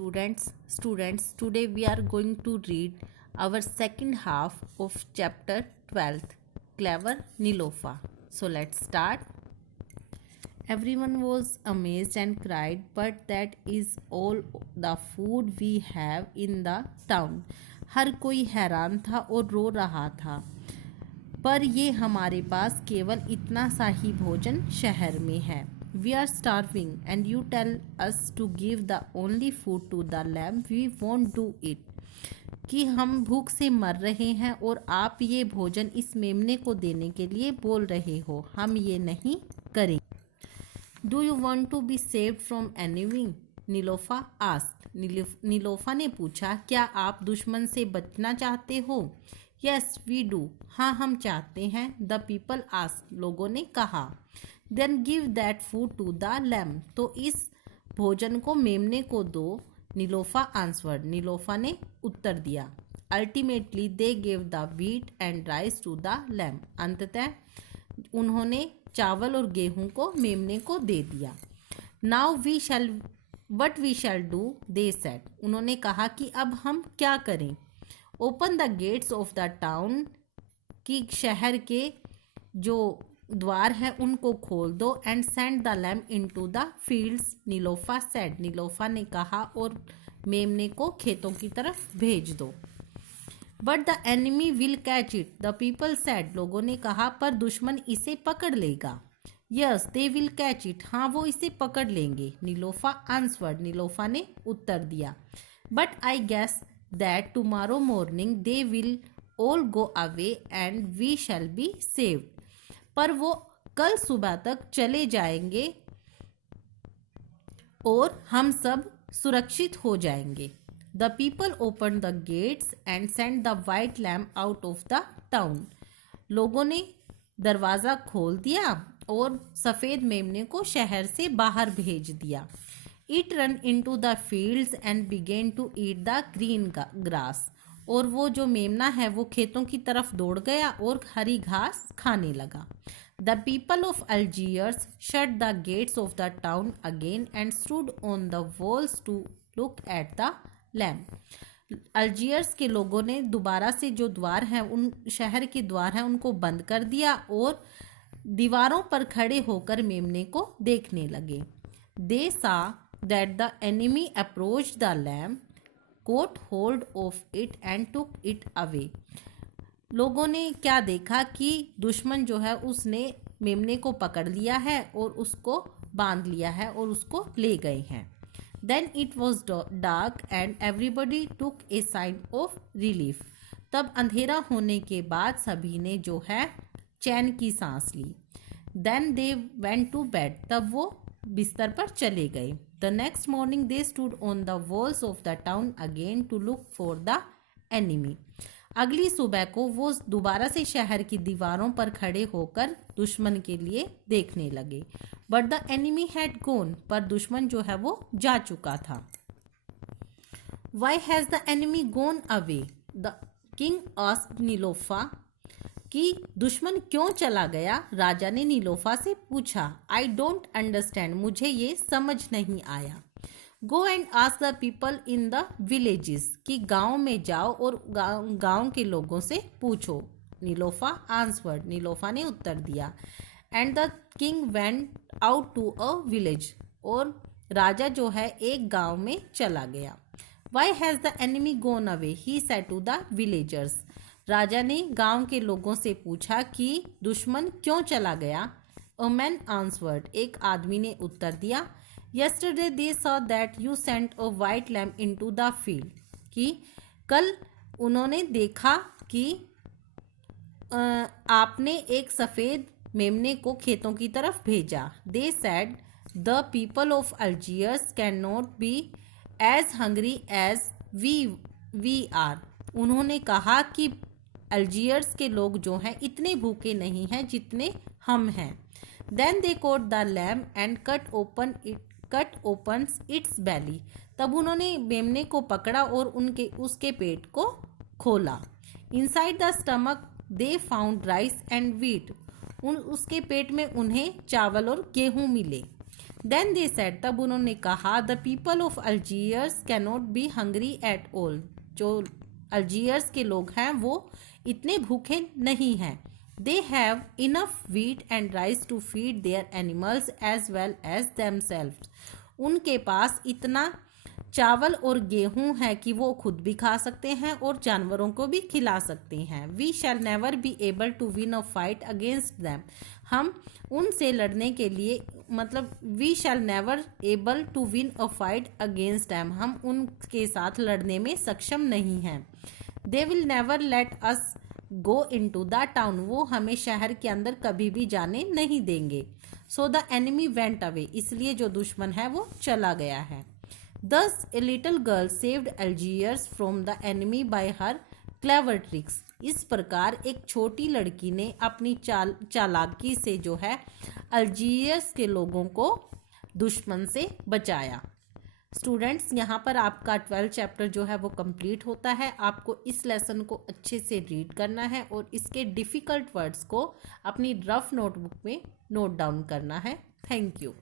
students, today we are going to read our second half of chapter 12th, Clever Nilofa. So let's start. Everyone was amazed and cried, but that is all the food we have in the town. हर कोई हैरान था और रो रहा था, पर ये हमारे पास केवल इतना सा ही भोजन शहर में है. We are starving and you tell us to give the only food to the lamb. We won't do it. कि हम भूख से मर रहे हैं और आप ये भोजन इस मेमने को देने के लिए बोल रहे हो. हम ये नहीं करें. Do you want to be saved from enemy? नीलोफा asked. नीलोफा ने पूछा, क्या आप दुश्मन से बचना चाहते हो? Yes, we do. हाँ, हम चाहते हैं. The people asked. लोगों ने कहा. Then give that food to the lamb. तो इस भोजन को मेमने को दो. नीलोफा answered. नीलोफा ने उत्तर दिया. Ultimately they gave the wheat and rice to the lamb. अंततः उन्होंने चावल और गेहूं को मेमने को दे दिया. Now what we shall do, they said. उन्होंने कहा कि अब हम क्या करें. Open the gates of the town. कि शहर के जो द्वार है उनको खोल दो. And send the lamb into the fields. Nilofa said. Nilofa ने कहा और मेमने को खेतों की तरफ भेज दो. But the enemy will catch it. The people said. लोगों ने कहा पर दुश्मन इसे पकड़ लेगा. Yes they will catch it. हाँ, वो इसे पकड़ लेंगे. नीलोफा आंसवर्ड. नीलोफा ने उत्तर दिया. But I guess that tomorrow morning they will all go away and we shall be saved. पर वो कल सुबह तक चले जाएंगे और हम सब सुरक्षित हो जाएंगे. The people open the gates and send the white lamb out of the town. लोगों ने दरवाज़ा खोल दिया और सफ़ेद मेमने को शहर से बाहर भेज दिया. It run into the fields and began to eat the green grass. और वो जो मेमना है वो खेतों की तरफ दौड़ गया और हरी घास खाने लगा. The people of Algiers shut the gates of the town again and stood on the walls to look at the lamb. Algiers के लोगों ने दोबारा से जो द्वार हैं उन शहर के द्वार हैं उनको बंद कर दिया और दीवारों पर खड़े होकर मेमने को देखने लगे. दे सा that the enemy approach the lamb, caught hold of it and took it away. लोगों ने क्या देखा कि दुश्मन जो है उसने मेमने को पकड़ लिया है और उसको बांध लिया है और उसको ले गए हैं. Then it was dark and everybody took a sign of relief. तब अंधेरा होने के बाद सभी ने जो है चैन की सांस ली. Then they went to bed. तब वो बिस्तर पर चले गए. The next morning they stood on the walls of the town again to look for the enemy. अगली सुबह को वो दोबारा से शहर की दीवारों पर खड़े होकर दुश्मन के लिए देखने लगे. But the enemy had gone. पर दुश्मन जो है वो जा चुका था. Why has the enemy gone away? The king asked Nilofa. कि दुश्मन क्यों चला गया? राजा ने नीलोफा से पूछा. I don't understand. मुझे ये समझ नहीं आया. Go and ask the people in the villages. कि गांव में जाओ और गांव के लोगों से पूछो. नीलोफा आंसवर्ड. नीलोफा ने उत्तर दिया. And the king went out to a village. और राजा जो है एक गांव में चला गया. Why has the enemy gone away? He said to the villagers. राजा ने गांव के लोगों से पूछा कि दुश्मन क्यों चला गया. A man answered. एक आदमी ने उत्तर दिया. Yesterday they saw that you sent a white lamb into the field. कि कल उन्होंने देखा कि आपने एक सफ़ेद मेमने को खेतों की तरफ भेजा. They said the people of Algiers can not be as hungry as we are. उन्होंने कहा कि अल्जीयर्स के लोग जो हैं इतने भूखे नहीं हैं जितने हम हैं. Then they caught the lamb and cut opens its belly. तब उन्होंने मेमने को पकड़ा और उसके पेट को खोला. Inside the stomach they found rice and wheat. उसके पेट में उन्हें चावल और गेहूं मिले. देन दे सेड, तब उन्होंने कहा, the people of Algiers cannot be hungry at all, जो अल्जीयर्स के लोग हैं वो इतने भूखे नहीं हैं। They have enough wheat and rice to feed their animals as well as themselves, उनके पास इतना चावल और गेहूं है कि वो खुद भी खा सकते हैं और जानवरों को भी खिला सकते हैं। We shall never be able to win a fight against them, हम उनसे लड़ने के लिए, मतलब we shall never able to win a fight against them, हम उनके साथ लड़ने में सक्षम नहीं हैं। They will never let us go into the town, वो हमें शहर के अंदर कभी भी जाने नहीं देंगे। So the enemy went away, इसलिए जो दुश्मन है वो चला गया है। Thus, a little girl saved Algiers from the enemy by her clever tricks. इस प्रकार एक छोटी लड़की ने अपनी चालाकी से जो है अल्जीरियस के लोगों को दुश्मन से बचाया। स्टूडेंट्स, यहाँ पर आपका 12th चैप्टर जो है वो कंप्लीट होता है। आपको इस लेसन को अच्छे से रीड करना है और इसके डिफ़िकल्ट वर्ड्स को अपनी रफ नोटबुक में नोट डाउन करना है। Thank you.